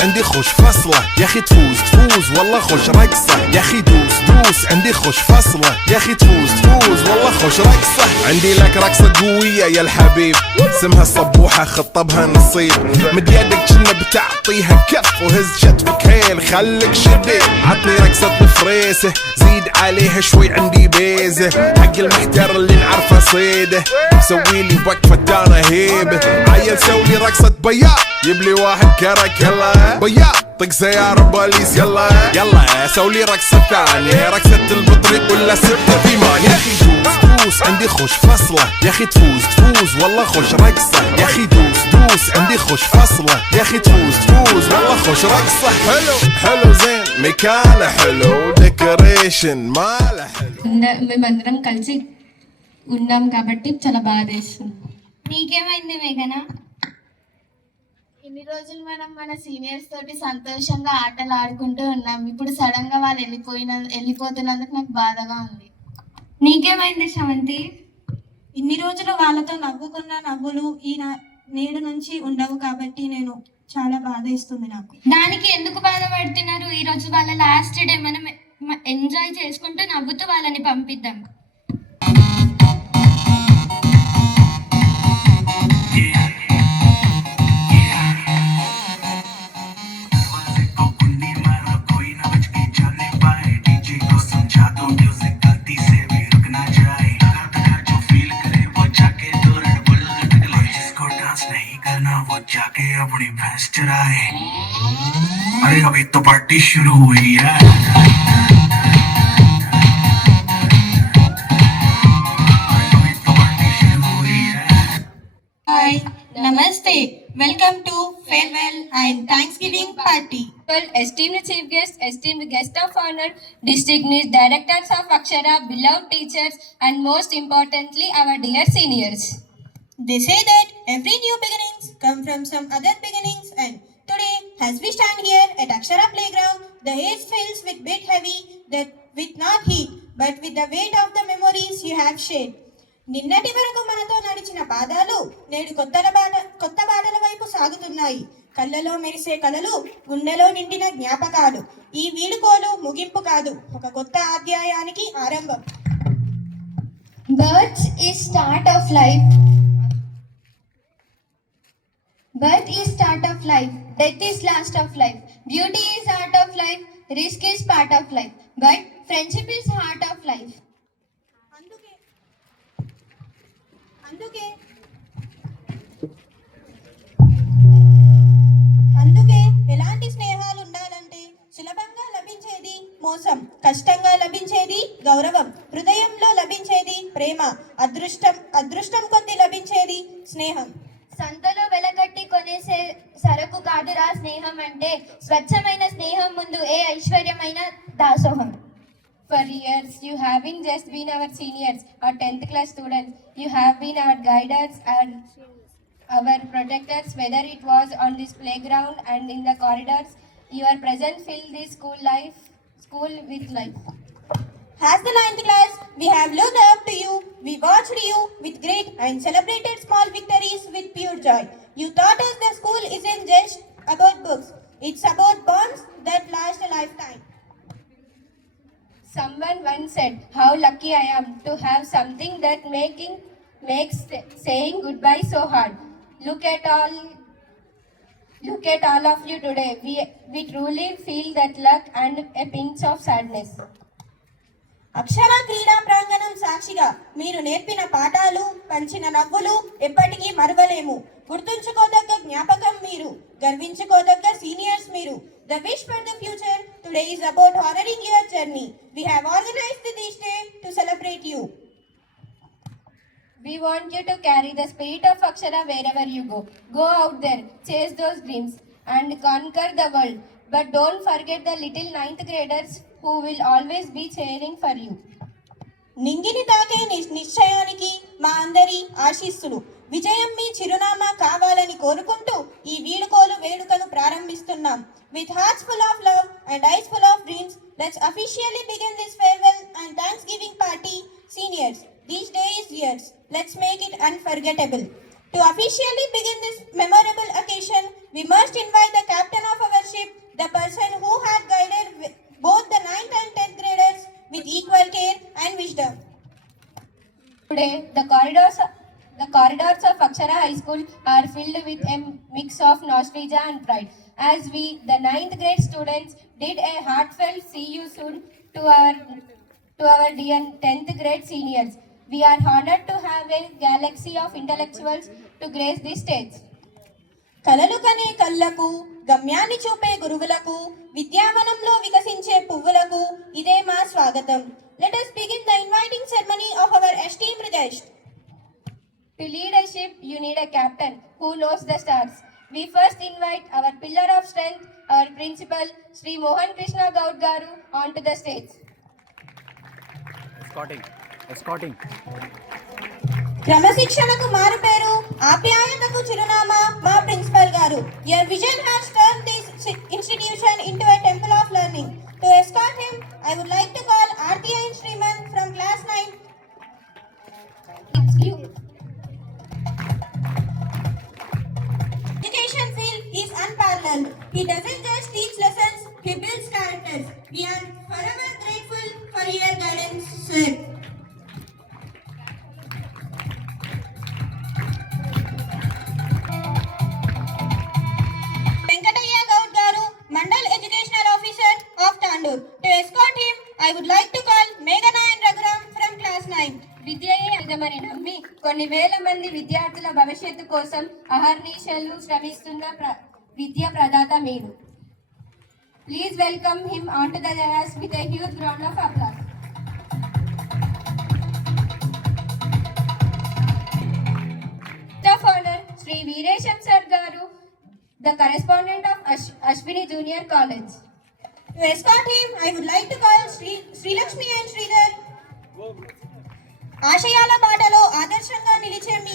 عندي خوش فصلة يا اخي تفوز والله خوش رقصة يا اخي دوس عندي خوش فصلة يا اخي تفوز والله خوش رقصة عندي لك رقصة قوية يا الحبيب اسمها الصبوحة خطبها نصيب مد يدك كنا بتعطيها كف وهز شتفك هيل خليك شديد عطني رقصة الفريسة زيد عليها شوي عندي بيزة حق المحتر اللي نعرفه صيده سوي لي وقفة دانا هيبة عيل سوي رقصة بياض يبلي واحد كرك يلا بياض طق سيارة بوليس يلا سوي رقصة ثانية رقصة البطريق ولا ستة في مان يا اخي دوس عندي خوش فصلة يا اخي تفوز والله خوش رقصة يا اخي دوس عندي خوش فصلة يا اخي تفوز والله خوش رقصة حلو زين مكانه حلو ديكوريشن ماله حلو మేమందరం కలిసి ఉన్నాం కాబట్టి చాలా బాధేస్తుంది. నీకేమైంది మేఘనా? ఇన్ని రోజులు మనం మన సీనియర్స్ తోటి సంతోషంగా ఆటలు ఆడుకుంటూ ఉన్నాం. ఇప్పుడు సడన్ గా వాళ్ళు వెళ్ళిపోతున్నందుకు నాకు బాధగా ఉంది. నీకేమైంది శ్రవంతి? ఇన్ని రోజులు వాళ్ళతో నవ్వుకున్న నవ్వులు ఈ నేడు నుంచి ఉండవు కాబట్టి నేను చాలా బాధేస్తుంది నాకు. దానికి ఎందుకు బాధపడుతున్నారు? ఈ రోజు వాళ్ళ లాస్ట్ డే, మనం ఎంజాయ్ చేసుకుంటూ నవ్వుతూ వాళ్ళని పంపిద్దాం. जाके अपनी भैंस चराए अरे अभी तो पार्टी शुरू हुई है Hi, Namaste. Welcome to farewell and Thanksgiving party. Well, esteemed chief guest, esteemed guest of honor, distinguished directors of Akshara, beloved teachers, and most importantly, our dear seniors. They say that every new beginnings come from some other beginnings, and today as we stand here at Akshara Playground, the air fills with bit heavy, that with not heat but with the weight of the memories you have shared. నిన్నటి వరకు మనతో నడిచిన పాదాలు నేడు కొత్త బాటల వైపు సాగుతున్నాయి. కళ్ళలో మెరిసే కలలు, గుండెలో నిండిన జ్ఞాపకాలు. ఈ వీడుకోలు ముగింపు కాదు, ఒక కొత్త అధ్యాయానికి ఆరంభం. Birth is start of life. Birth is start of life, death is last of life, beauty is art of life, risk is part of life, but friendship is heart of life. అందుకే ఎలాంటి స్నేహాలు ఉండాలంటే సులభంగా లభించేది మోసం, కష్టంగా లభించేది గౌరవం, హృదయంలో లభించేది ప్రేమ, అదృష్టం కొద్ది లభించేది స్నేహం. సంతలో వెలకట్టి కొనేసే సరకు కాదురా స్నేహం అంటే, స్వచ్ఛమైన స్నేహం ముందు ఏ ఐశ్వర్యమైన దాసోహం. For years you haven't just been our seniors or 10th class students, you have been our guiders and our protectors, whether it was on this playground and in the corridors. Your presence filled this school with life. As the 9th class, we have looked up to you. We watched you with great and celebrated small victories with pure joy. You taught us the school isn't just about books. It's about bonds that last a lifetime. Someone once said, how lucky I am to have something that makes saying goodbye so hard. Look at all of you today. We truly feel that luck and a pinch of sadness. అక్షర క్రీడా ప్రాంగణం సాక్షిగా మీరు నేర్పిన పాఠాలు, పంచిన నవ్వులు ఎప్పటికీ మరువలేము. గుర్తుంచుకోదగ్గ జ్ఞాపకం మీరు, గర్వించుకోదగ్గ సీనియర్స్ మీరు. The wish for the future today is about honoring your journey. We have organized this day to celebrate you. We want you to carry the spirit of Akshara wherever you go. Go out there, chase those dreams and conquer the world. But don't forget the little 9th graders who will always be cheering for you. నింగిని తాకే నిశ్చయానికి మా అందరి ఆశీస్సులు. విజయం మీ చిరునామా కావాలని కోరుకుంటూ ఈ వీడుకోలు వేడుకను ప్రారంభిస్తున్నాం. With hearts full of love and eyes full of dreams, let's officially begin this farewell and Thanksgiving party. Seniors, this day is yours. Let's make it unforgettable. To officially begin this memorable occasion, we must invite the captain of our ship, High School are filled with a mix of nostalgia and pride. As we, the 9th grade students, did a heartfelt see you soon to our dear 10th grade seniors. We are honored to have a galaxy of intellectuals to grace this stage. కలలు కనే కళ్ళకు గమ్యాన్ని చూపే గురువులకు విద్యావనంలో వికసించే పువ్వులకు ఇదే మా స్వాగతం. Let us begin the inviting ceremony of our esteemed guest. To lead a ship, you need a captain who knows the stars. We first invite our pillar of strength, our principal, Sri Mohan Krishna Gaud Garu, onto the stage. Escorting. క్రమశిక్షణకు మారు పేరు, ఆప్యాయతకు చిరునామా మా ప్రిన్సిపల్ గారు. Your vision has turned this institution into a temple of learning. To escort him, I would like to call Aarti and Shriman from class 9. It's you. Education field is unparalleled. He doesn't just teach lessons, he builds characters. We are forever grateful for your guidance, sir. Venkatayya Gaud Garu, Mandal Educational Officer of Tandur. To escort him, I would like to call Meghana and Raghuram from class 9. విద్యయే ఆయుధమని నమ్మి కొన్ని వేల మంది విద్యార్థుల భవిష్యత్తు కోసం అహర్నిశలు శ్రమిస్తున్న విద్యా ప్రదాత మీరు. Please welcome him on to the dais with a huge round of applause. Of honor, Sri Veeresham Sir Garu, the correspondent of Ashwini Junior College. To escort him, I would like to call Sri Lakshmi and Sridhar. ఆశయాల బాటలో ఆదర్శంగా నిలిచే మీ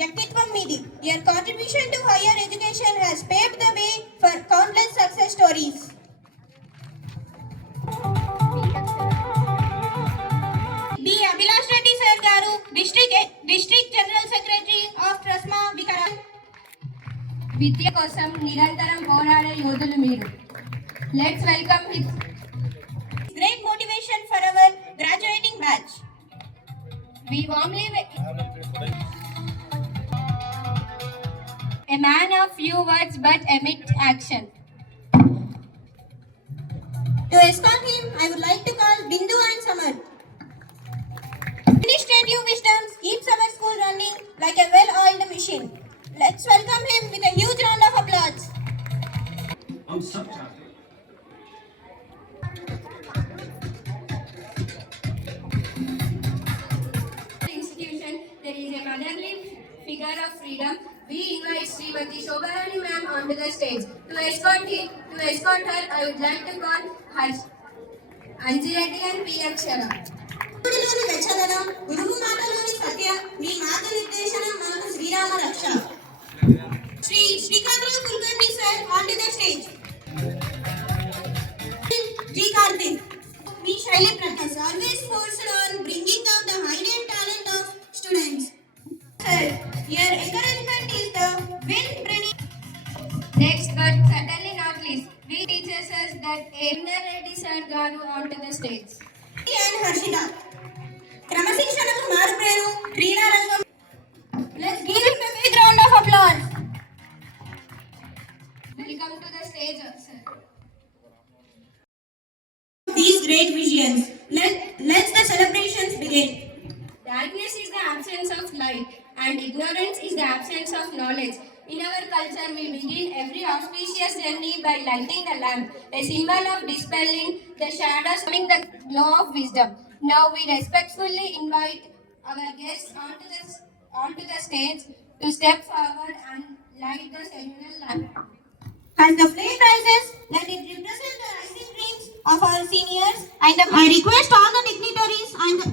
వ్యక్తిత్వం మీది. Your contribution to higher education has paved the way for countless success stories. B. Abhilash Reddy Sir Garu, District General Secretary of Trasma Vikara. విద్య కోసం నిరంతరం పోరాడే యోధులు మీరు. Let's welcome him. Great motivation for our graduating batch. We warmly a man of few words but emit action. To escort him, I would like to call Bindu and Samar. Administrative wisdom keeps our school running like a well-oiled machine. Let's welcome him with a huge round of applause. Institution, there is a motherly figure of freedom. We invite Srimati Shobharani ma'am onto the stage. To escort her, I would like to call Anjireddy and P. Akshara. గురువులోని వెచ్చదనం, గురువు మాటలోని సత్యం, మీ మార్గనిర్దేశనం మనకు శ్రీరామ రక్ష. Sri Srikantharao Kulkarni sir onto the stage. G. Karthik, మీ శైలి practice always forced on bringing out the hidden talent of students. Sir, your encouragement is the wind bringing. Next, but certainly not least, we teaches us that Emner Reddy Sir Garu onto the stage. And Harshita, క్రమశిక్షణకు మారు పేరు, క్రీడా రంగం. Let's give him a big round of applause. Welcome to the stage, sir. These great visions. Let's the celebrations begin. Darkness is the absence of light, and ignorance is the absence of knowledge. In our culture, we begin every auspicious journey by lighting the lamp, a symbol of dispelling the shadows, showing the glow of wisdom. Now we respectfully invite our guests onto the stage to step forward and light the seminal lamp. As the flame rises, let it represent the rising dreams of our seniors. And I request all the dignitaries and the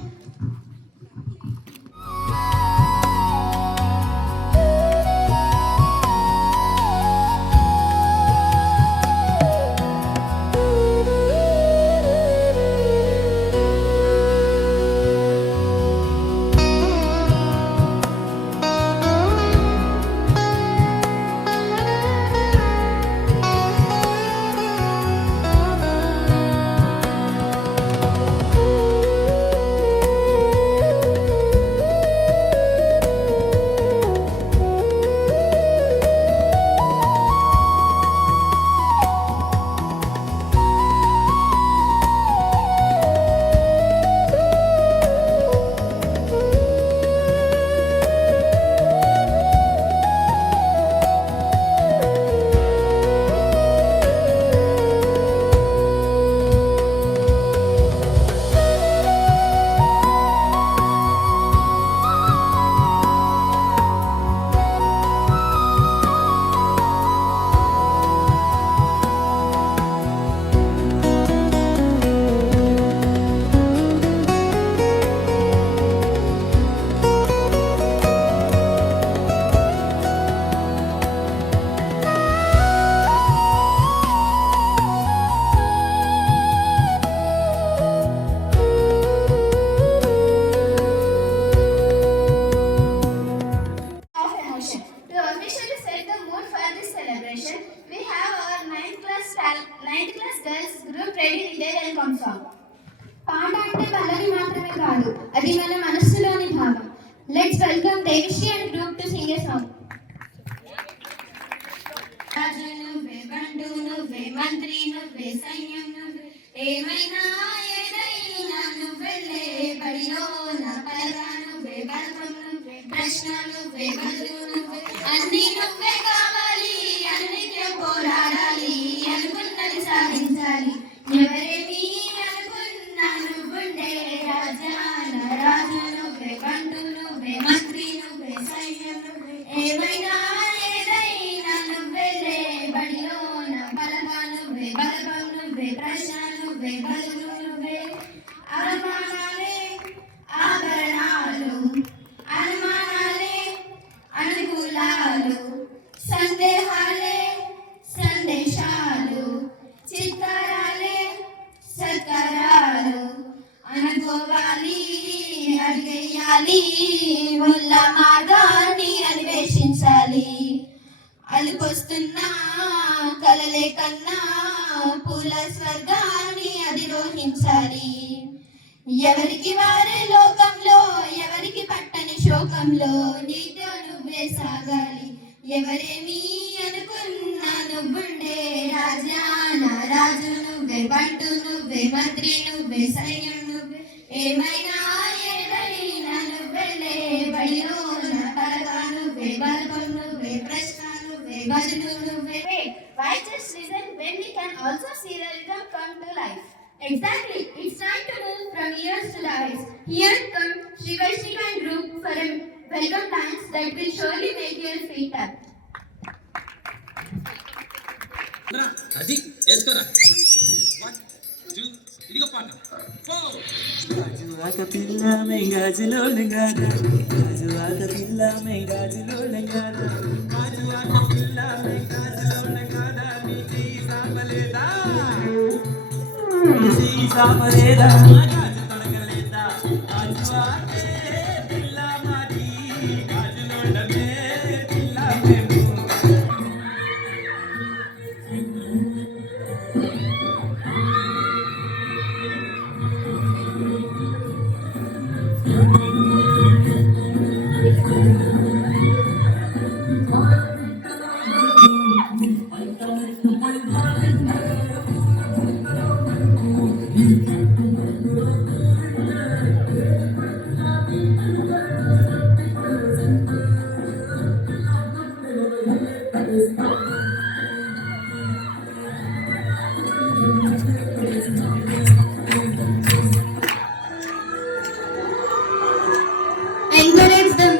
9th class girls group ready with their welcome song. పాట అంటే పల్లవి మాత్రమే కాదు, అది మన మనస్సులోని భావం. Let's welcome Devi Sri and group to sing a song. Raju నువ్వే, బండు నువ్వే, మంత్రి నువ్వే, సైన్యం నువ్వే, ఏమైనా ఏదైనా నువ్వెళ్ళే బడిలో నా పలగా నువ్వే, బలపం నువ్వే, ప్రశ్న నువ్వే, బదులు నువ్వే, అన్ని నువ్వే కావాలి, అన్నిట్లో పోరాడాలి, అనుకున్నది సాధించాలి. ఎవరేమి అనుకున్నా నువ్వుండే రాజా, నా రాజు నువ్వే, బండు నువ్వే, మంత్రి నువ్వే, సైన్యం నువ్వే, ఏమైనా ఏదైనా నువ్వెళ్ళే బడిలో నా బలగా నువ్వే, బలపం నువ్వే, ప్రశ్న నువ్వే, బదులు నువ్వే. అవమానాలే ఆభరణాలు, అనుమానాలే అనుకూలాలు, సందేహాలే సందేశాలు, చిత్కారాలే సత్కారాలు, అనుకోవాలి అడిగేయాలి, ముల్ల మార్గాన్ని అన్వేషించాలి. అలుపొస్తున్నా కలలే కన్నా పూల స్వర్గాన్ని అధిరోహించాలి. ఎవరికి వారే లోకంలో, ఎవరికి పట్టని శోకంలో, నీతో నువ్వే సాగాలి. ఎవరేమి అనుకున్నా నువ్వుండే రాజా, నా రాజు నువ్వే, బంటు నువ్వే, మంత్రి నువ్వే, సైన్యం నువ్వే, ఏమైనా ఏదైనా నువ్వెళ్ళే బడిలో నా పలగా నువ్వే, బలపం నువ్వే, ప్రశ్న నువ్వే, బదులు నువ్వే. Why just listen when we can also see the rhythm come to life? Exactly, it's time to move from ears to the eyes. Here come Shri Vaishnika and group for a welcome dance that will surely make your feet up. అది వేసుకోరా. 1 2 ఇదిగో పాట 4. గాజువాక పిల్ల మే గాజులో లంగాదా, గాజువాక పిల్ల మే గాజులో లంగాదా, గాజువాక పిల్ల మే గాజులో లంగాదా, నీకి సాపలేదా, నీకి సాపలేదా, గాజు తొడగలేదా, గాజువాకే పిల్ల మాది, గాజులో లంగే పిల్ల మేము. Encourage them.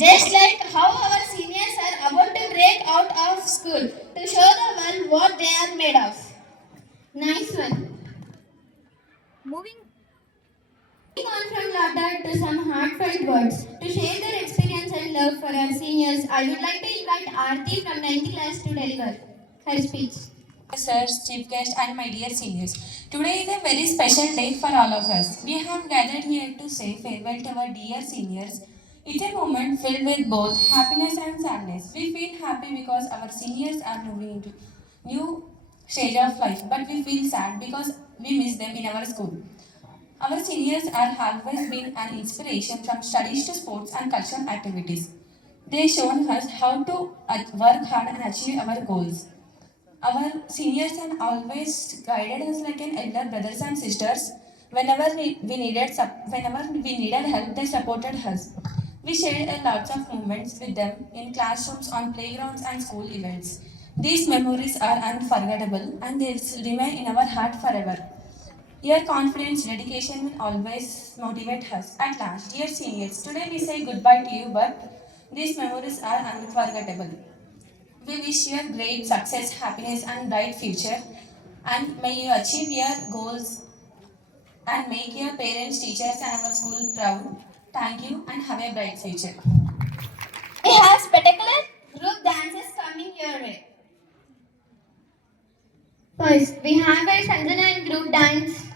Just like how our seniors are about to break out of school to show the world what they are made of. Nice one. Moving on from laughter to some heartfelt words. To share their experience and love for our seniors, I would like to invite Aarti from 9th class to deliver her speech. Sirs, chief guest, and my dear seniors. Today is a very special day for all of us. We have gathered here to say farewell to our dear seniors. It's a moment filled with both happiness and sadness. We feel happy because our seniors are moving into new stage of life, but we feel sad because we miss them in our school. Our seniors have always been an inspiration from studies to sports and cultural activities. They shown us how to work hard and achieve our goals. Our seniors have always guided us like an elder brothers and sisters. Whenever we needed help, they supported us. We shared a lots of moments with them in classrooms, on playgrounds, and school events. These memories are unforgettable and they will remain in our heart forever. Your confidence, dedication will always motivate us. At last, dear seniors, today we say goodbye to you, but these memories are unforgettable. We wish you a great success, happiness, and bright future. And may you achieve your goals and make your parents, teachers, and our school proud. Thank you and have a bright future. We have spectacular group dances coming your way. First, we have a Sanjana and group dance.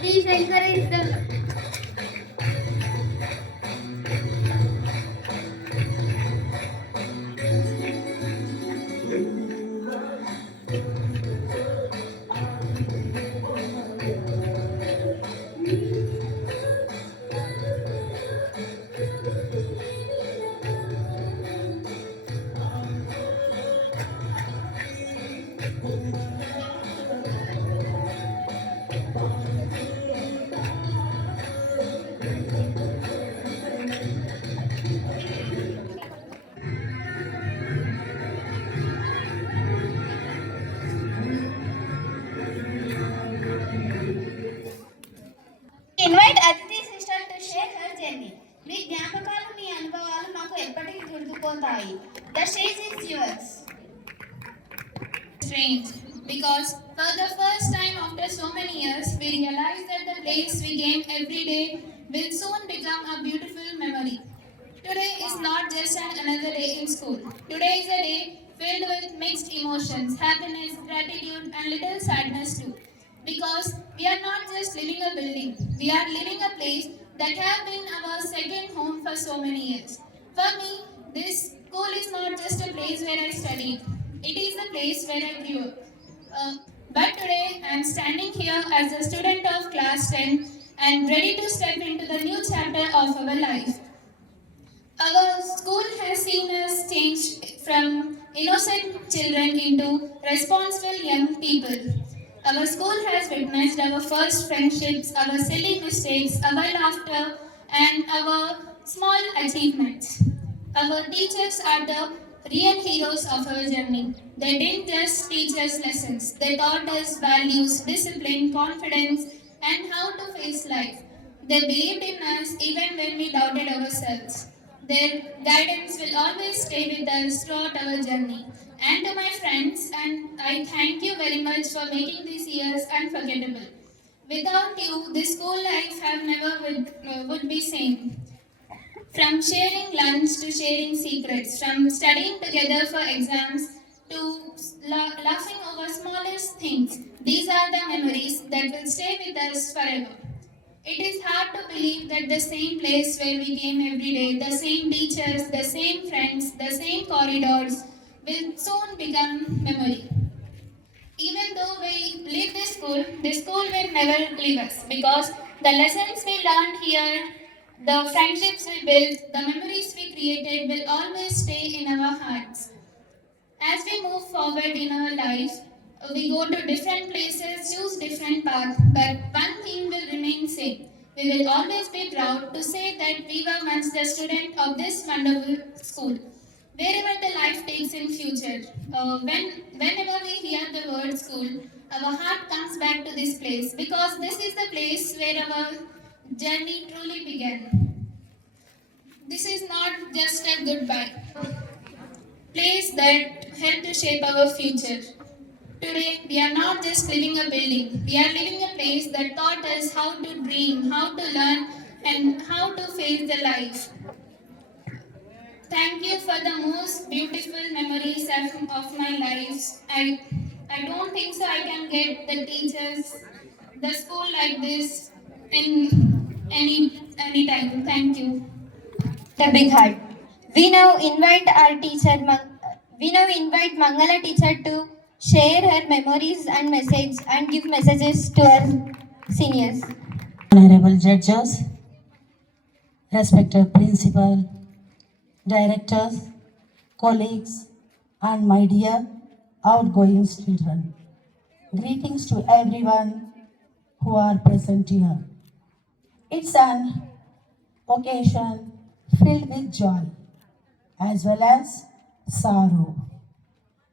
Please encourage them. Invite Aditi sister to share her journey. మీ జ్ఞాపకాలు మీ అనుభవాలు మాకు ఎప్పటికీ గుర్తుపోతాయి. The stage is yours. Strange, because for the first time after so many years, we realized that the place we gain every day will soon become a beautiful memory. Today is not just another day in school. Today is a day filled with mixed emotions, happiness, gratitude, and little sadness too. Because we are not just living a building, we are living a place that has been our second home for so many years. For me, this school is not just a place where I studied, it is a place where I grew up. But today, I am standing here as a student of class 10 and ready to step into the new chapter of our life. Our school has seen us change from innocent children into responsible young people. Our school has witnessed our first friendships, our silly mistakes, our laughter, and our small achievements. Our teachers are the real heroes of our journey. They didn't just teach us lessons, they taught us values, discipline, confidence, and how to face life. They believed in us even when we doubted ourselves. Their guidance will always stay with us throughout our journey. And to my friends, and I thank you very much for making these years unforgettable. Without you, this school life have never would be same. From sharing lunch to sharing secrets, from studying together for exams to laughing over smallest things, these are the memories that will stay with us forever. It is hard to believe that the same place where we came every day, the same teachers, the same friends, the same corridors will soon become memory. Even though we leave this school will never leave us because the lessons we learned here, the friendships we built, the memories we created will always stay in our hearts. As we move forward in our life, we go to different places, choose different paths, but one thing will remain same. We will always be proud to say that we were once the student of this wonderful school. Wherever the life takes in future, whenever we hear the word school, our heart comes back to this place because this is the place where our journey truly began. This is not just a goodbye, place that helped to shape our future. Today, we are not just living a building, we are living a place that taught us how to dream, how to learn, and how to face the life. Thank you for the most beautiful memories of my life. I don't think so I can get the teachers, the school like this in any time. Thank you. The big heart. We now invite our teacher, we now invite Mangala teacher to share her memories and message and give messages to our seniors. Honorable judges, respected principal, directors, colleagues, and my dear outgoing children. Greetings to everyone who are present here. It's an occasion filled with joy as well as sorrow.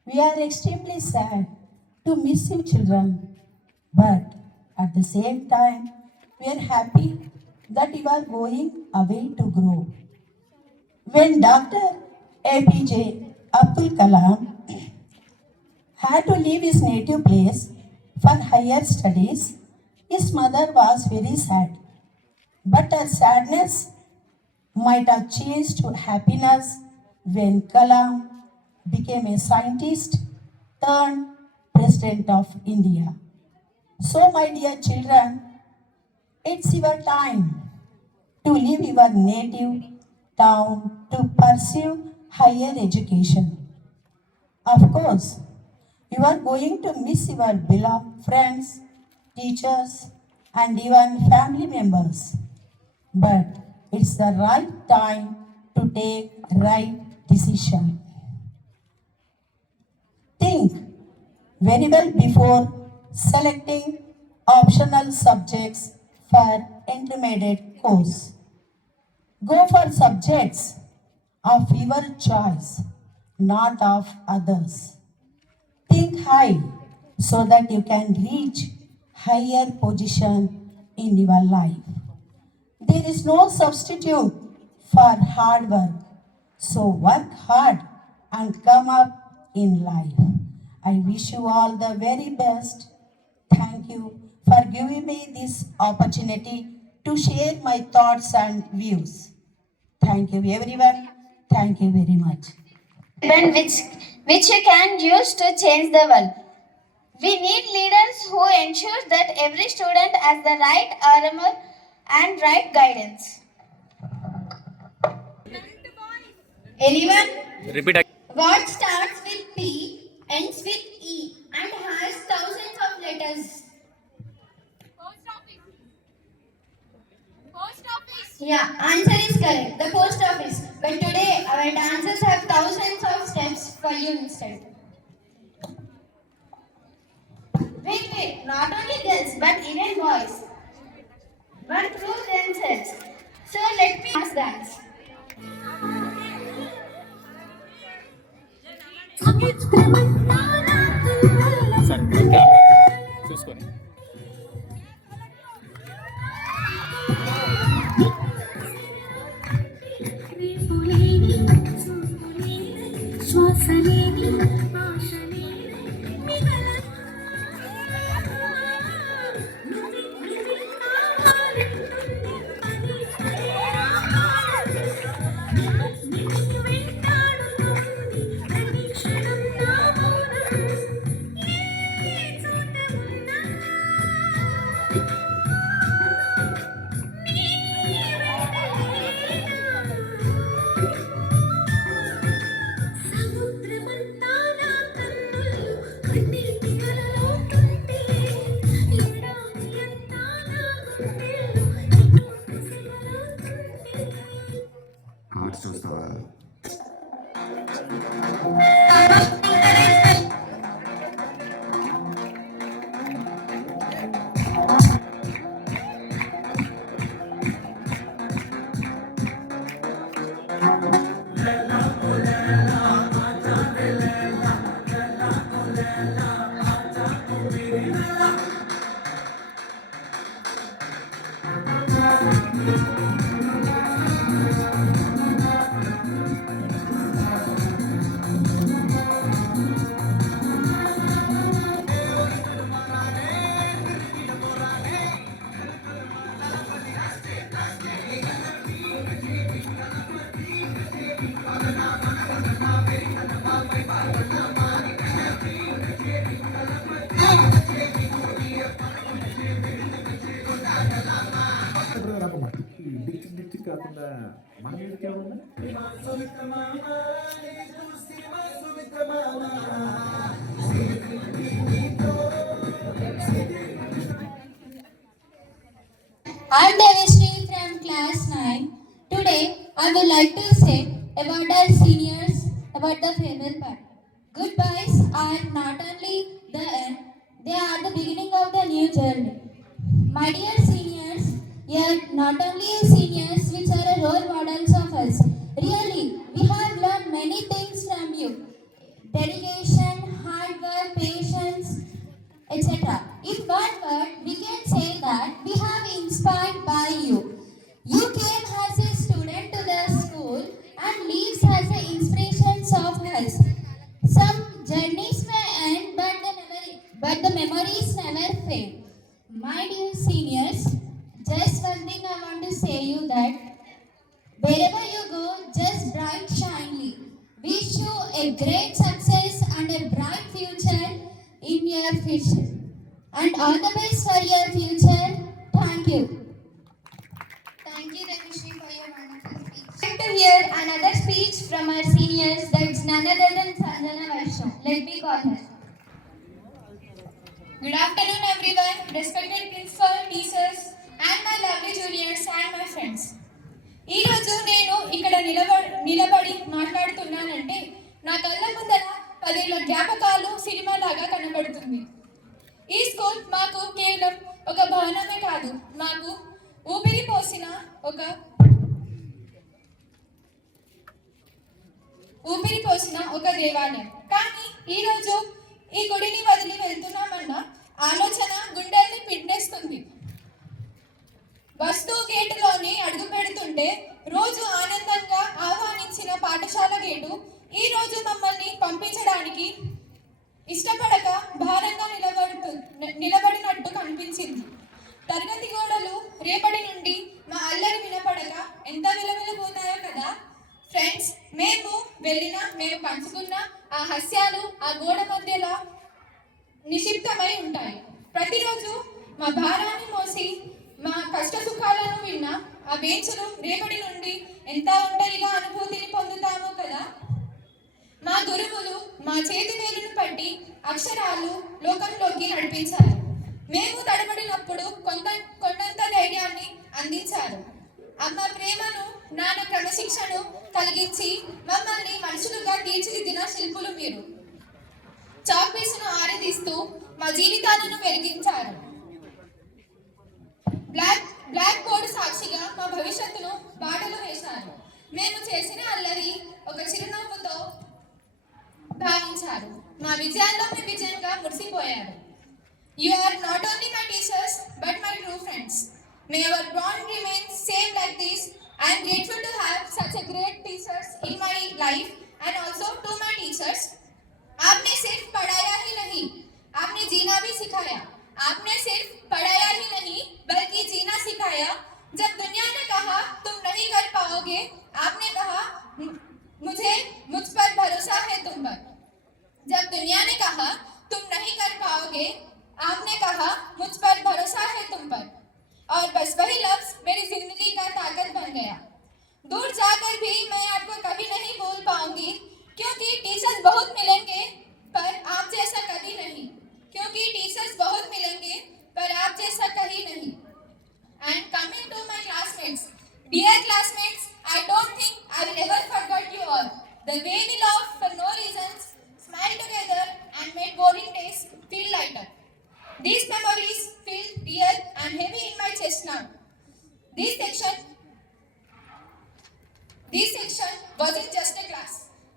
We are extremely sad to miss you children, but at the same time, we are happy that you are going away to grow. When Dr. APJ Abdul Kalam had to leave his native place for higher studies, his mother was very sad. But her sadness might have changed to happiness when Kalam became a scientist turned President of India. So, my dear children, it's your time to leave your native town to pursue higher education. Of course, you are going to miss your beloved friends, teachers, and even family members. But it's the right time to take right decision. Think very well before selecting optional subjects for intermediate course. Go for subjects of your choice, not of others. Think high so that you can reach higher position in your life. There is no substitute for hard work. So work hard and come up in life. I wish you all the very best. Thank you for giving me this opportunity to share my thoughts and views. Thank you everyone. Thank you very much. Which you can use to change the world. We need leaders who ensure that every student has the right armor and right guidance. Anyone? Repeat again. Word starts with P, ends with E, and has thousands of letters. Post office. Yeah, answer is correct. The post office. But today, our dancers have thousands of steps for you instead. Wait. Not only girls, but even boys. But prove themselves. So let me ask dance. Sir ఇంకా చూసుకొని కాకుండా డిక్కి కాకుండా మన మీదకి ఏమన్నా I'm Devashri from class 9. Today, I would like to say about our seniors about the farewell part. Goodbyes are not only the end, they are the beginning of the new journey. My dear seniors, you are not only seniors which are a role models of us. Really, we have learned many things from you. Dedication, hard work, patience, etc. In one word, we can say that we have inspired by you. You came as a student to the school and leaves as the inspirations of us. Some journeys may end, but the memories never fade. My dear seniors, just one thing I want to say you that wherever you go, just bright shinely. Wish you a great success and a bright future in your future. And all the best for your future. Thank you. Thank you, Devashri, for your wonderful speech. Like to hear another speech from our seniors, that's none other than Sanjana Vaishnav. Let me call her. Good afternoon, everyone, respected principal, teachers, and my lovely juniors and my friends. ఈ రోజు నేను ఇక్కడ నిలబడి మాట్లాడుతున్నానంటే నా కళ్ళ ముందర 10 ఏళ్ల జ్ఞాపకాలు సినిమా లాగా కనబడుతుంది. ఈ స్కూల్ మాకు కేవలం ఒక భవనమే కాదు, మాకు ఊపిరి పోసిన ఒక దేవాలయం. కానీ ఈరోజు ఈ గుడిని వదిలి వెళ్తున్నామన్న ఆలోచన గుండెల్ని పిండేస్తుంది. బస్తు గేటులోని అడుగు పెడుతుంటే రోజు ఆనందంగా ఆహ్వానించిన పాఠశాల గేటు ఈ రోజు మమ్మల్ని పంపించడానికి ఇష్టపడక భారంగా నిలబడినట్టు కనిపించింది. తరగతి గోడలు రేపటి నుండి మా అల్లరి వినపడక ఎంత విలవిలపోతాయో కదా ఫ్రెండ్స్. మేము పంచుకున్న ఆ హాస్యాలు ఆ గోడ మధ్యలో నిక్షిప్తమై ఉంటాయి. ప్రతిరోజు మా భారాన్ని మోసి మా కష్ట సుఖాలను విన్న ఆ బెంచులు రేపటి నుండి ఎంత ఒంటరిగా అనుభూతిని పొందుతామో కదా. మా గురువులు మా చేతి వేలును పట్టి అక్షరాలు లోకంలోకి నడిపించారు. మేము తడబడినప్పుడు కొండంత ధైర్యాన్ని అందించారు. అమ్మ ప్రేమను, నాన్న క్రమశిక్షను కలిగించి మమ్మల్ని మనుషులుగా తీర్చిదిద్దిన శిల్పులు మీరు. చాక్ పీసును ఆరదీస్తూ మా జీవితాలను వెలిగించారు. బ్లాక్ బోర్డు సాక్షిగా మా భవిష్యత్తును బాటలు వేశారు. మేము చేసిన అల్లరి ఒక చిరునవ్వుతో భావించారు. మా విజయాల్లో మీ విజయంగా మురిసిపోయారు. You are not only my teachers but my true friends. May our bond remain same like this. I am grateful to have such a great teachers in my life and also to my teachers. आपने सिर्फ पढ़ाया ही नहीं, आपने जीना भी सिखाया. आपने सिर्फ पढ़ाया ही नहीं बल्कि जीना सिखाया. जब दुनिया ने कहा तुम नहीं कर पाओगे, आपने कहा मुझ पर भरोसा है तुम पर. जब दुनिया ने कहा तुम नहीं कर पाओगे, आपने कहा मुझ पर भरोसा है तुम पर. और बस वही लफ्ज मेरी जिंदगी का ताकत बन गया. दूर जाकर भी मैं आपको कभी नहीं भूल पाऊंगी, क्योंकि टीचर्स बहुत मिलेंगे पर आप जैसा कभी नहीं. क्योंकि टीचर्स बहुत मिलेंगे पर आप जैसा कहीं नहीं. And coming to my classmates, dear classmates, I don't think I will ever forget you all. The way we laughed for no reasons, smiled together and made boring days feel lighter. These memories feel real and heavy in my chest now. This section wasn't just a class.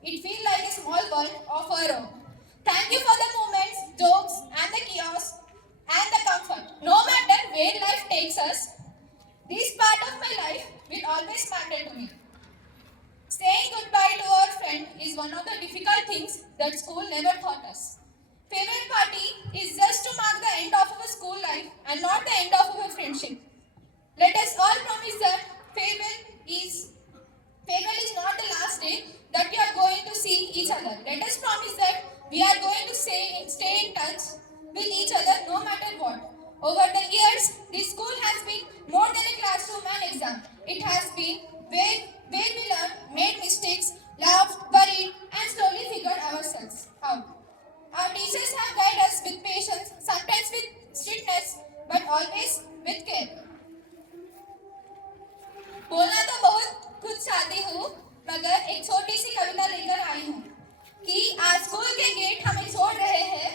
It felt like a small world of our own. Thank you for the moments, jokes and the chaos and the comfort. No matter where life takes us, this part of my life will always matter to me. Saying goodbye to our friend is one of the difficult things that school never taught us. Farewell party is just to mark the end of our school life and not the end of our friendship. Let us all promise that farewell is not the last day that we are going to see each other. Let us promise that we are going to stay in touch with each other no matter what. Over the years, this school has been more than a classroom and exam. It has been where we learned, made mistakes, laughed, worried, and slowly figured ourselves out. Our teachers have guided us with patience, sometimes with strictness, but always with care. बोलना तो बहुत कुछ चाहती हूँ, मगर एक छोटी सी कविता लेकर आई हूँ कि आज स्कूल के गेट हमें छोड़ रहे हैं,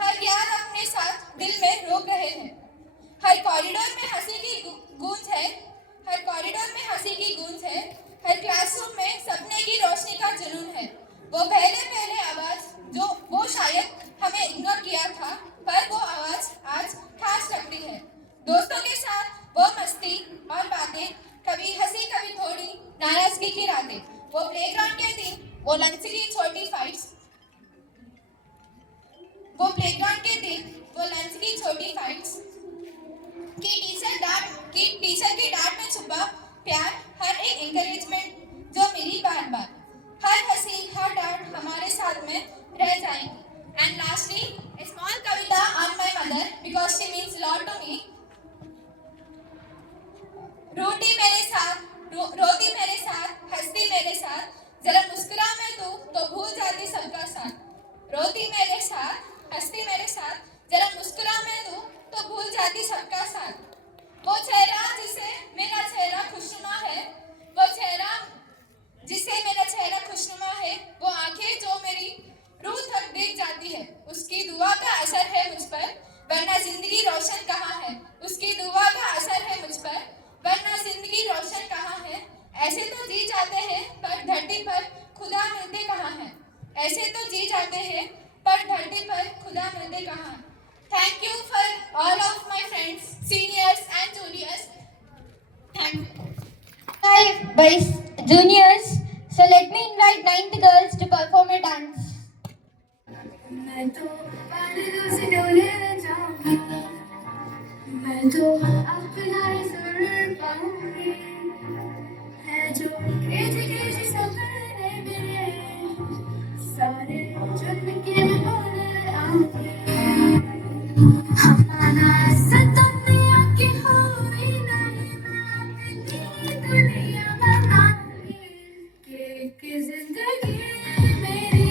हर याद अपने साथ दिल में रोक रहे हैं। हर कॉरिडोर में हंसी की गूंज है, हर क्लासरूम में सपने की रोशनी का जुनून है। वो पहले आवाज जो वो शायद हमें इग्नोर किया था, पर वो आवाज आज खास लगती है। दोस्तों के साथ वो मस्ती और बातें, कभी हंसी कभी थोड़ी नाराजगी की रातें, वो प्लेग्राउंड के दिन, वो लंच की छोटी फाइट्स, टीचर की डांट में छुपा प्यार, हर एक एंकरेजमेंट जो मिली बार बार, हर हंसी हर डांट हमारे साथ में रह जाएंगी। And lastly a small Kavita on my mother because she means lot to me. रोती मेरे साथ, हंसती मेरे साथ, जरा मुस्कुरा मैं तो भूल जाती सबका साथ। रोती मेरे साथ, हंसती मेरे साथ, जरा मुस्कुरा मैं तो भूल जाती सबका साथ। वो चेहरा जिसे मेरा चेहरा खुशनुमा है, वो आंखें जो मेरी रूह तक देख जाती है, उसकी दुआ का असर है मुझ पर, वरना जिंदगी रोशन कहाँ है। उसकी दुआ का असर है मुझ पर, वरना जिंदगी रोशन कहाँ है। ऐसे तो जी जाते हैं पर धरती पर खुदा मिलते कहाँ है। Thank you for all of my friends, seniors and juniors. Thank you. Hi, boys, juniors. So let me invite 9th girls to perform a dance. मैं तो बादलों से डोले जाऊंगी, मैं तो अपना सुर पाऊंगी, है जो crazy सपने मेरे, सारे चुन के मैं बोले आऊंगी। हमारा सतनिया की हुई नहीं, मैं अपनी दुनिया बनाऊंगी, कि जिंदगी मेरी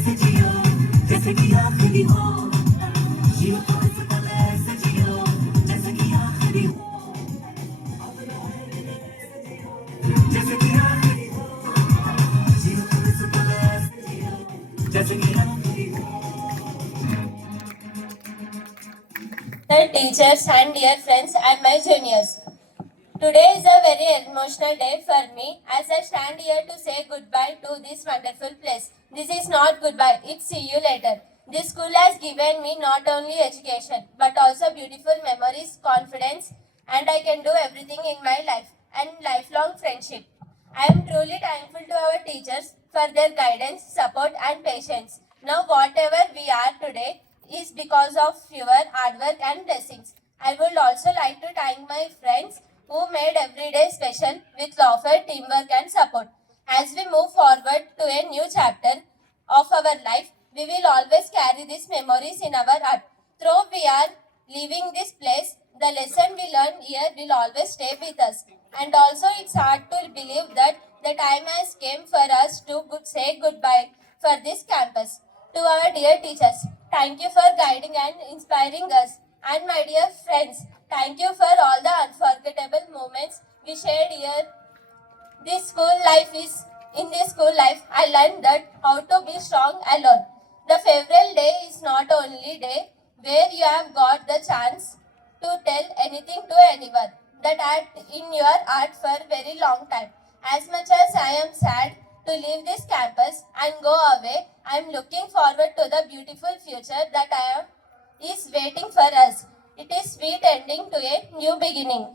ऐसे जियो जैसे कि आखिरी हो, जियो तो इस पल ऐसे जियो जैसे कि आखिरी हो, जैसे कि आखिरी हो, जियो तो इस पल ऐसे जियो जैसे कि आखिरी हो. The teachers and dear friends and my juniors. Today is a very emotional day for me as I stand here to say goodbye to this wonderful place. This is not goodbye, it's see you later. This school has given me not only education but also beautiful memories, confidence, and I can do everything in my life and lifelong friendship. I am truly thankful to our teachers for their guidance, support, and patience. Now, whatever we are today is because of your hard work and blessings. I would also like to thank my friends who made every day special with laughter, teamwork, and support. As we move forward to a new chapter of our life, we will always carry these memories in our heart. Though we are leaving this place, the lesson we learn here will always stay with us. And also, it's hard to believe that the time has come for us to say goodbye for this campus. To our dear teachers, thank you for guiding and inspiring us. And my dear friends, thank you for all the unforgettable moments we shared here. In this school life, I learned that how to be strong alone. The farewell day is not only day where you have got the chance to tell anything to anyone that act in your heart for very long time. As much as I am sad to leave this campus and go away, I am looking forward to the beautiful future that is waiting for us. It is sweet ending to a new beginning.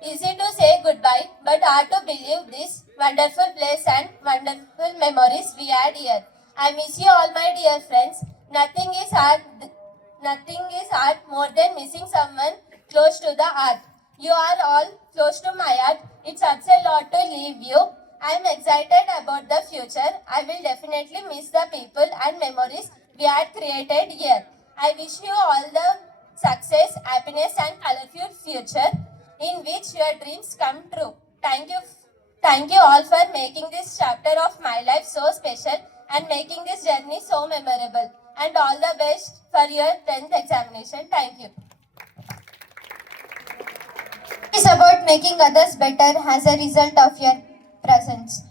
Easy to say goodbye, but hard to believe this wonderful place and wonderful memories we had here. I miss you all, my dear friends. Nothing is hard more than missing someone close to the heart. You are all close to my heart. It hurts a lot to leave you. I am excited about the future. I will definitely miss the people and memories we had created here. I wish you all the success, happiness, and colorful future in which your dreams come true. Thank you all for making this chapter of my life so special and making this journey so memorable. And all the best for your 10th examination. Thank you. It's about making others better as a result of your presence.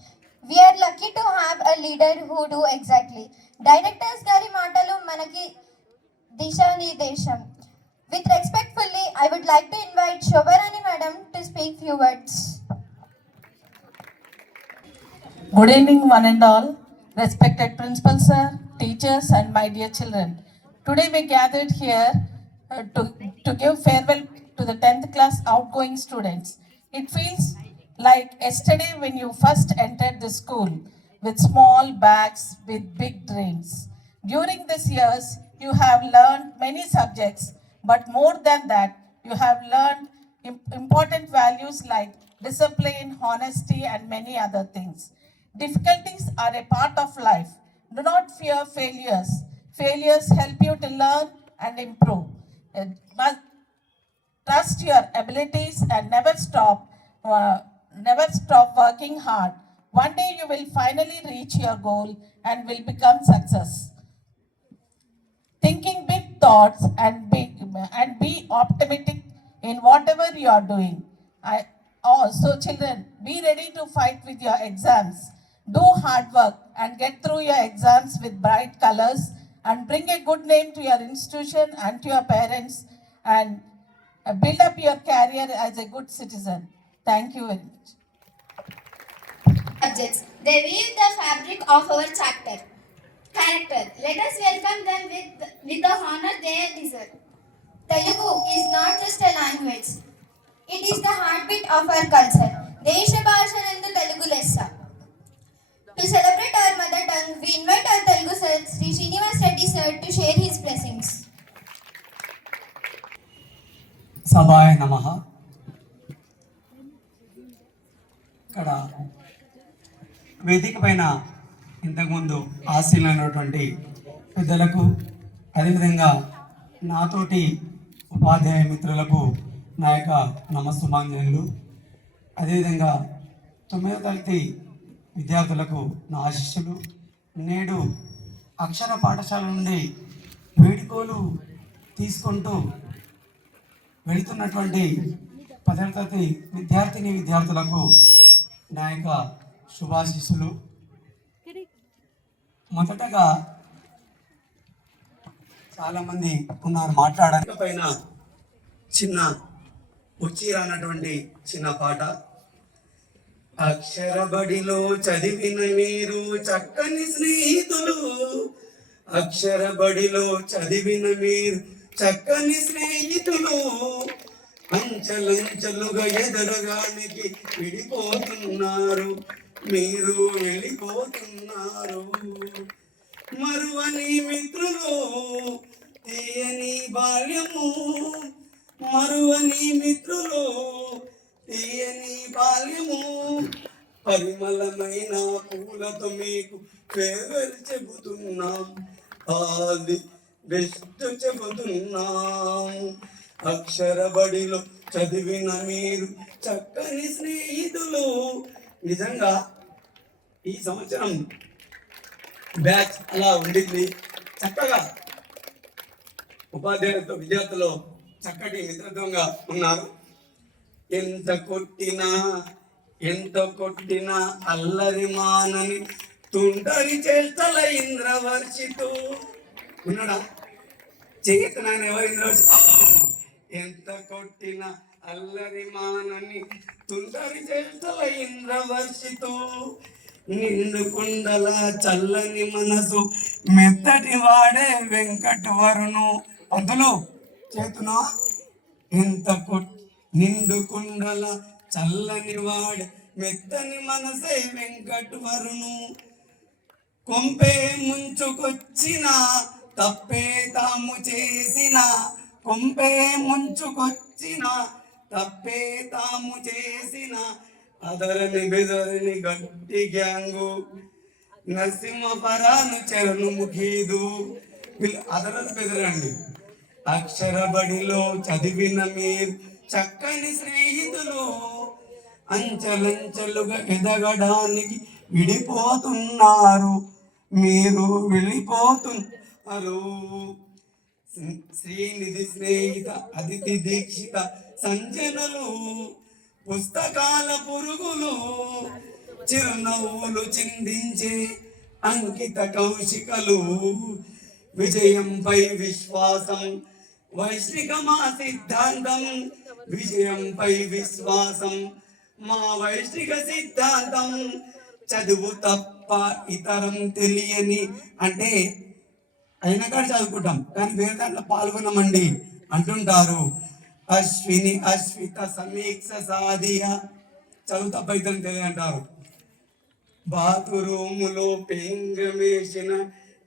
We are lucky to have a leader who do exactly. Directors Gari Matalu Manaki Disha Nidesham. With respectfully, I would like to invite Shobarani Madam to speak few words. Good evening, one and all. Respected principal sir, teachers, and my dear children. Today we gathered here to give farewell to the 10th class outgoing students. It feels like yesterday when you first entered the school with small bags with big dreams. During these years, you have learned many subjects, but more than that, you have learned important values like discipline, honesty, and many other things. Difficulties are a part of life. Do not fear failures. Failures help you to learn and improve. Trust your abilities and never stop working hard. One day you will finally reach your goal and will become success. Thinking big thoughts and be optimistic in whatever you are doing. So children, be ready to fight with your exams. Do hard work and get through your exams with bright colors and bring a good name to your institution and to your parents and build up your career as a good citizen. Thank you very much. Subjects. They weave the fabric of our chapter. Character. Let us welcome them with the honor they deserve. Telugu is not just a language. It is the heartbeat of our culture. Desha Bhashanandu Telugu Lessa. To celebrate our mother tongue, we invite our Telugu sir, Sri Srinivas Reddy sir, to share his blessings. సభాయ నమః. ఇక్కడ వేదిక పైన ఇంతకుముందు ఆశీలైనటువంటి పెద్దలకు, అదేవిధంగా నాతోటి ఉపాధ్యాయ మిత్రులకు నా యొక్క నమస్సుమాంజనులు, అదేవిధంగా 9వ తరగతి విద్యార్థులకు నా ఆశీస్సులు. నేడు అక్షర పాఠశాల నుండి వీడ్కోలు తీసుకుంటూ వెళుతున్నటువంటి 10వ తరగతి విద్యార్థులకు నా యొక్క శుభాశీస్సులు. మొదటగా చాలామంది ఉన్నారు మాట్లాడడానికి పైన చిన్న ఉచ్చిరానటువంటి చిన్న పాట. అక్షర బడిలో చదివిన మీరు చక్కని స్నేహితులు, అక్షర బడిలో చదివిన మీరు చక్కని స్నేహితులు, అంచెలంచెలుగా ఎదరగానికి విడిపోతున్నారు, మీరు వెళ్ళిపోతున్నారు. మరువని మిత్రులు తీయని బాల్యము, మరువని మిత్రులు తీయని బాల్యము, పరిమళమైన పూలతో మీకు ఫేర్వెల్ చెబుతున్నాం, ఆల్ ది బెస్ట్ చెబుతున్నాం. అక్షర బడిలో చదివిన మీరు చక్కని స్నేహితులు. నిజంగా ఈ సంవత్సరం బ్యాచ్ అలా ఉండింది. చక్కగా ఉపాధ్యాయులతో విద్యార్థులు చక్కటి మిత్రత్వంగా ఉన్నారు. ఎంత కొట్టినా అల్లరి మానని తుంటరి చేష్టల ఇంద్రవర్షితో ఉన్నాడా? చేతన ఎవరు ఇంద్రవర్షి? ఎంత కొట్టినా అల్లరి మానని తుంటరి చేష్టల ఇంద్రవర్షితో, నిండు కుండల చల్లని మనసు మెత్తటి వాడే వెంకటవరును. పంతులు చేతునా? ఎంత నిండు కుండల చల్లని వాడే మెత్తని మనసే వెంకటవరును, కొంపే ముంచుకొచ్చిన తప్పే తాము చేసిన, కొంపే ముంచుకొచ్చిన తప్పే తాము చేసిన, అదరని బెదరని గట్టి గ్యాంగు నరసింహపరాను చరణు ముఖీదు. వీళ్ళు అదరని బెదరండి. అక్షర బడిలో చదివిన మీరు చక్కని స్నేహితులు, అంచెలంచెలుగా ఎదగడానికి విడిపోతున్నారు, మీరు వెళ్ళిపోతున్నారు. శ్రీనిధి స్నేహిత అతిథి దీక్షిత సంజనలు, పుస్తకాల పురుగులు, చిరునవ్వులు చిందించే అంకిత కౌశికలు, విజయంపై విశ్వాసం వైష్ణిక మా సిద్ధాంతం, విజయంపై విశ్వాసం మా వైష్ణిక సిద్ధాంతం, చదువు తప్ప ఇతరం తెలియని అంటే అయినా కానీ చదువుకుంటాం కానీ వేరే దాంట్లో పాల్గొనమండి అంటుంటారు. అశ్విని అశ్విత సమీక్ష సాధియ, చదువు తప్ప ఇతరం తెలియని అంటారు. బాత్రూములో పెంగమేసిన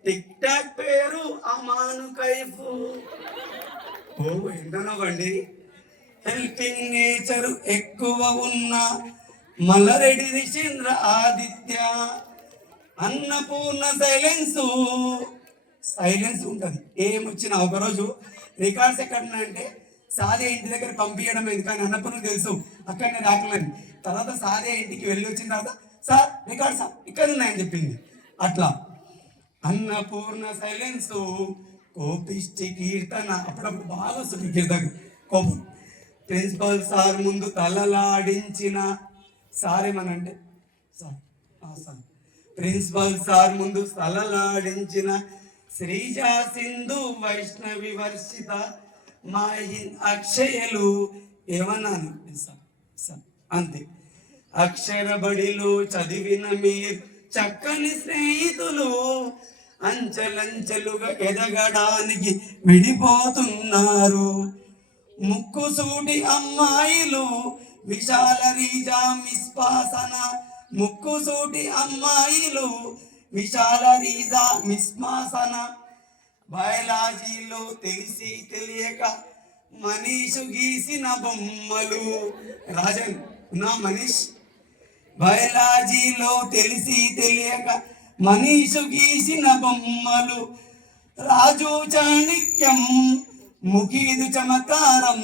టిక్ టాక్ పేరు అమాను కైఫ్. ఎంతనోకండి. హెల్పింగ్ నేచర్ ఎక్కువ ఉన్న మల్లరెడ్డి రిషేంద్ర ఆదిత్య, అన్నపూర్ణ సైలెన్స్ ఉంటుంది. ఏమొచ్చినా ఒకరోజు రికార్డ్స్ ఎక్కడ ఉన్నాయంటే సాదే ఇంటి దగ్గర పంపించడం లేదు, కానీ అన్నపూర్ణ తెలుసు అక్కడనే రాకలేని. తర్వాత సాదే ఇంటికి వెళ్ళి వచ్చిన తర్వాత సార్ రికార్డ్స్ ఇక్కడ ఉన్నాయని చెప్పింది. అట్లా అన్నపూర్ణ సైలెన్స్, కోపిష్టి కీర్తన అప్పుడప్పుడు బాగా వస్తుంది కీర్తన కోపం. ప్రిన్సిపల్ సార్ ముందు తలలాడించిన సారేమనంటే సార్ ప్రిన్సిపల్ సార్ ముందు తలలాడించిన శ్రీజా సింధు వైష్ణవి వర్షిత మాహిన్ అక్షయలు ఏమన్నాను సార్ అంతే. అక్షర బడిలో చదివిన మీరు చక్కని స్నేహితులు, అంచెలంచెలుగా ఎదగడానికి విడిపోతున్నారు. ముక్కుసూటి అమ్మాయిలు విశాల రీజా మిస్పాసన, ముక్కుసూటి అమ్మాయిలు విశాల రీజా మిస్మాసన, బయాలజీలో తెలిసి తెలియక మనీషు గీసిన బొమ్మలు. రాజన్ నా మనీష్. బయాలజీలో తెలిసి తెలియక మనీషు గీసిన బొమ్మలు, రాజు చాణిక్యం ముఖీదు చమత్కారం,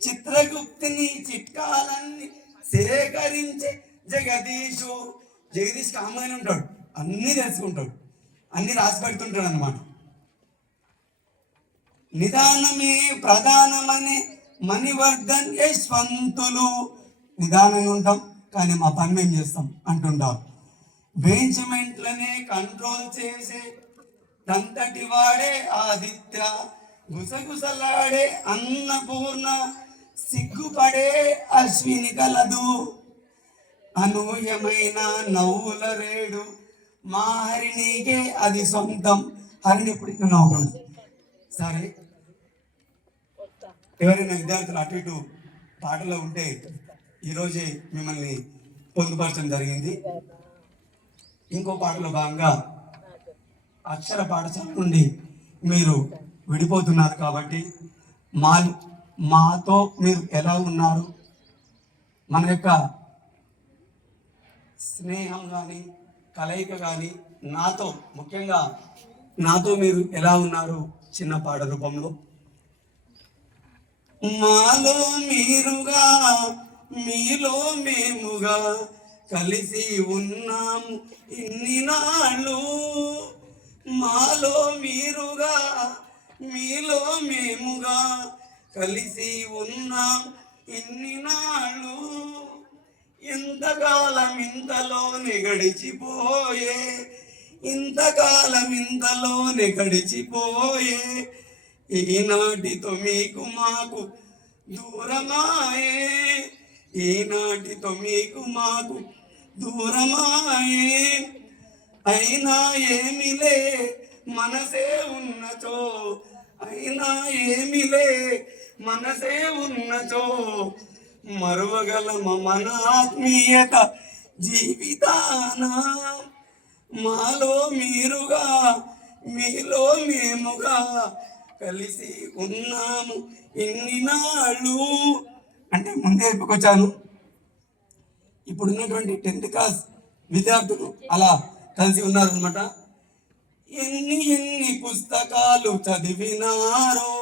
చిత్రగుప్తిని చిట్కాలన్నీ సేకరించే జగదీష్ కామని ఉంటాడు, అన్నీ తెలుసుకుంటాడు. అన్ని రాసి పెడుతుంటాడు అనమాట. నిదానమే ప్రధానమని మణివర్ధన్ యశ్వంతులు. నిదానంగా ఉంటాం కానీ మా పని మేము చేస్తాం అంటుంటారు. బెంచ్మెంట్లనే కంట్రోల్ చేసే దంతటి వాడే ఆదిత్య, గుసగుసలాడే అన్నపూర్ణ, సిగ్గుపడే అశ్విని కలదు. అనూయమైన నవ్వుల రేడు మా హరిణికే అది సొంతం. హరిణి ఇప్పుడు ఇక్కడ నవ్వుతుంది. సరే, ఎవరైనా విద్యార్థులు అటు ఇటు పాటలో ఉంటే ఈరోజే మిమ్మల్ని పొందుపరచడం జరిగింది. ఇంకో పాటలో భాగంగా అక్షర పాఠశాల నుండి మీరు విడిపోతున్నారు కాబట్టి మాతో మీరు ఎలా ఉన్నారు, మన యొక్క స్నేహం కానీ కలయిక కానీ ముఖ్యంగా నాతో మీరు ఎలా ఉన్నారు చిన్న పాట రూపంలో. మాలో మీరుగా మీలో మేముగా కలిసి ఉన్నాము ఇన్ని నాళ్ళు. మాలో మీరుగా మీలో మేముగా కలిసి ఉన్నాం ఇన్ని నాళ్ళు. ఇంతకాలం ఇంతలోనే గడిచిపోయే, ఇంతకాలం ఇంతలోనే గడిచిపోయే. ఈనాటితో మీకు మాకు దూరమాయే, ఈనాటితో మీకు మాకు దూరమాయే. అయినా ఏమిలే మనసే ఉన్నచో, అయినా ఏమిలే మనసే ఉన్నచో, మరువగలమ మన ఆత్మీయత జీవితాన. మాలో మీరుగా మీలో మేముగా కలిసి ఉన్నాము ఇన్ని నాళ్ళు. అంటే ముందే చెప్పుకొచ్చాను, ఇప్పుడున్నటువంటి 10th క్లాస్ విద్యార్థులు అలా కలిసి ఉన్నారనమాట. ఎన్ని పుస్తకాలు చదివినారో,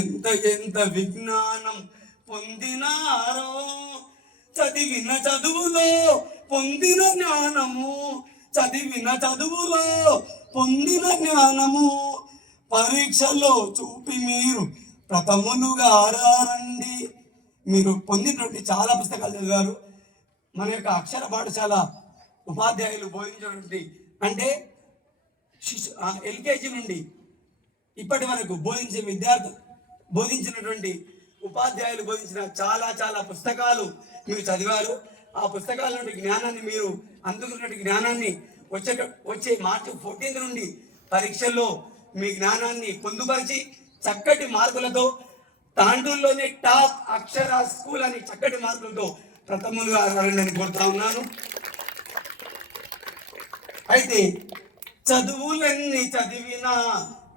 ఎంత విజ్ఞానం పొందినారో. చదివిన చదువులో పొందిన జ్ఞానము, చదివిన చదువులో పొందిన జ్ఞానము పరీక్షలో చూపి మీరు ప్రథములుగా రండి. మీరు పొందినటువంటి చాలా పుస్తకాలు చదివారు. మన యొక్క అక్షర పాఠశాల ఉపాధ్యాయులు బోధించినటువంటి, అంటే LKG నుండి ఇప్పటి వరకు బోధించినటువంటి ఉపాధ్యాయులు బోధించిన చాలా పుస్తకాలు మీరు చదివారు. ఆ పుస్తకాల నుండి జ్ఞానాన్ని మీరు అందుకున్నటువంటి జ్ఞానాన్ని వచ్చే మార్చి 14 నుండి పరీక్షల్లో మీ జ్ఞానాన్ని పొందుపరిచి చక్కటి మార్కులతో తాండూరులోనే టాప్ అక్షర స్కూల్ అని చక్కటి మార్కులతో ప్రథములుగా రావాలని కోరుతా ఉన్నాను. అయితే చదువులన్నీ చదివినా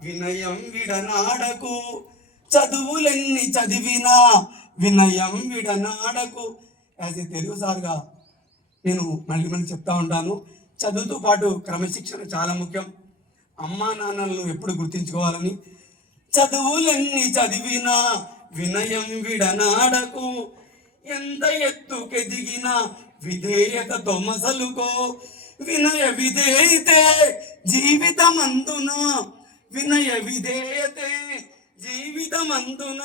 వినయం విడనాడకు, చదువులన్నీ చదివినా వినయం విడనాడకు. యాజ్ ఏ తెలుగు సార్గా నేను మళ్ళీ చెప్తా ఉంటాను, చదువుతో పాటు క్రమశిక్షణ చాలా ముఖ్యం. అమ్మా నాన్నలను ఎప్పుడు గుర్తించుకోవాలని. చదువులన్నీ చదివినా వినయం విడనాడకు, ఎంత ఎత్తుకెదిగినా విధేయతతో మసలుకో. వినయ విధేయతే జీవితమందున, వినయ విధేయతే జీవితమందున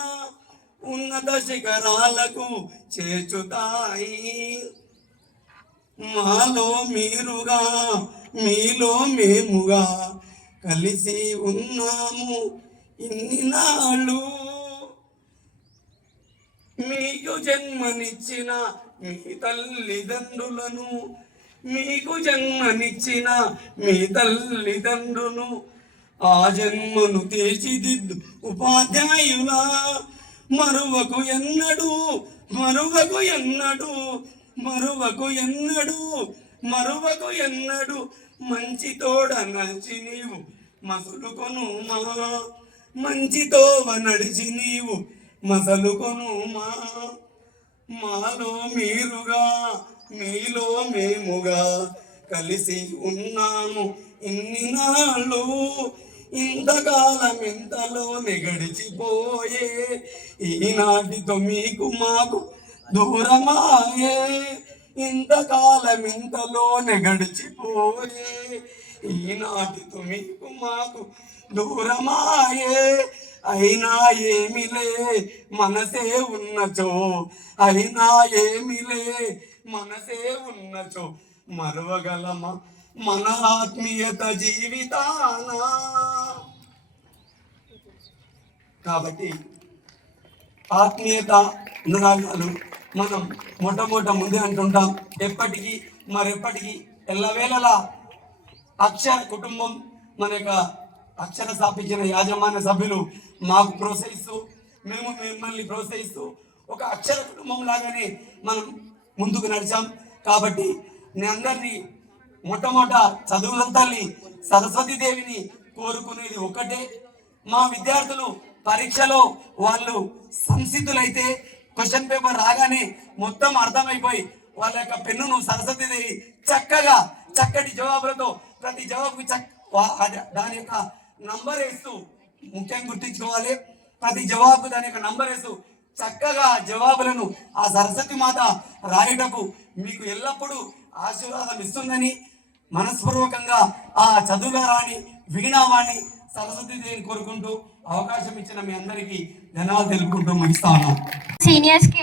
ఉన్నత శిఖరాలకు చేర్చుతాయి. మాలో మీరుగా మీలో మేముగా కలిసి ఉన్నాము ఇన్ని నాళ్ళు. మీకు జన్మనిచ్చిన మీ తల్లిదండ్రులను, మీకు జన్మనిచ్చిన మీ తల్లిదండ్రులను ఆ జన్మను తీర్చిదిద్దు ఉపాధ్యాయులా. మరువకు ఎన్నడు మరువకు ఎన్నడు మరువకు ఎన్నడు మరువకు ఎన్నడు మంచి తోడ నడిచి నీవు మసులుకొను మా, మంచితోవ నడిచి నీవు మసలుకొను మా. మాలో మీరుగా మీలో మేముగా కలిసి ఉన్నాము ఇన్ని నాళ్ళు. ఇంతకాలం ఇంతలోనే గడిచిపోయే, ఈనాటితో మీకు మాకు దూరమాయే. ఇంతకాలం ఇంతలోనే గడిచిపోయే, ఈనాటితో మీకు మాకు దూరమాయే, అయినా ఏమిలే మనసే ఉన్నచో, అయినా ఏమిలే మనసే ఉన్నచో, మరవగలమా మన ఆత్మీయత జీవితానా. కాబట్టి ఆత్మీయత అనురాగాలు మనం మొట్టమొదట ముందే అంటుంటాం. ఎప్పటికీ మరెప్పటికీ ఎల్లవేళలా అక్షర కుటుంబం, మన యొక్క అక్షర స్థాపించిన యాజమాన్య సభ్యులు మాకు ప్రోత్సహిస్తూ, మేము మిమ్మల్ని ప్రోత్సహిస్తూ ఒక అక్షర కుటుంబం లాగానే మనం ముందుకు నడిచాం. కాబట్టి నేను అందరినీ మొట్టమొదట చదువుల తల్లి సరస్వతీదేవిని కోరుకునేది ఒకటే, మా విద్యార్థులు పరీక్షలో వాళ్ళు సంసిద్ధులైతే క్వశ్చన్ పేపర్ రాగానే మొత్తం అర్థమైపోయి వాళ్ళ యొక్క పెన్నును సరస్వతీదేవి చక్కగా చక్కటి జవాబులతో ప్రతి జవాబుకి దాని యొక్క నంబర్ వేస్తూ, ముఖ్యంగా గుర్తించుకోవాలి, ప్రతి జవాబుకు దాని యొక్క నంబర్ వేస్తూ చక్కగా జవాబులను ఆ సరస్వతి మాత రాయుటకు మీకు ఎల్లప్పుడూ ఆశీర్వాదం ఇస్తుందని మనస్పూర్వకంగా ఆ చదువుల రాణి వీణావాణి సరస్వతీదేవిని కోరుకుంటూ అవకాశం ఇచ్చిన మీ అందరికీ ధన్యవాదాలు తెలుపుకుంటూ ముగిస్తా ఉన్నాం. సీనియర్స్కి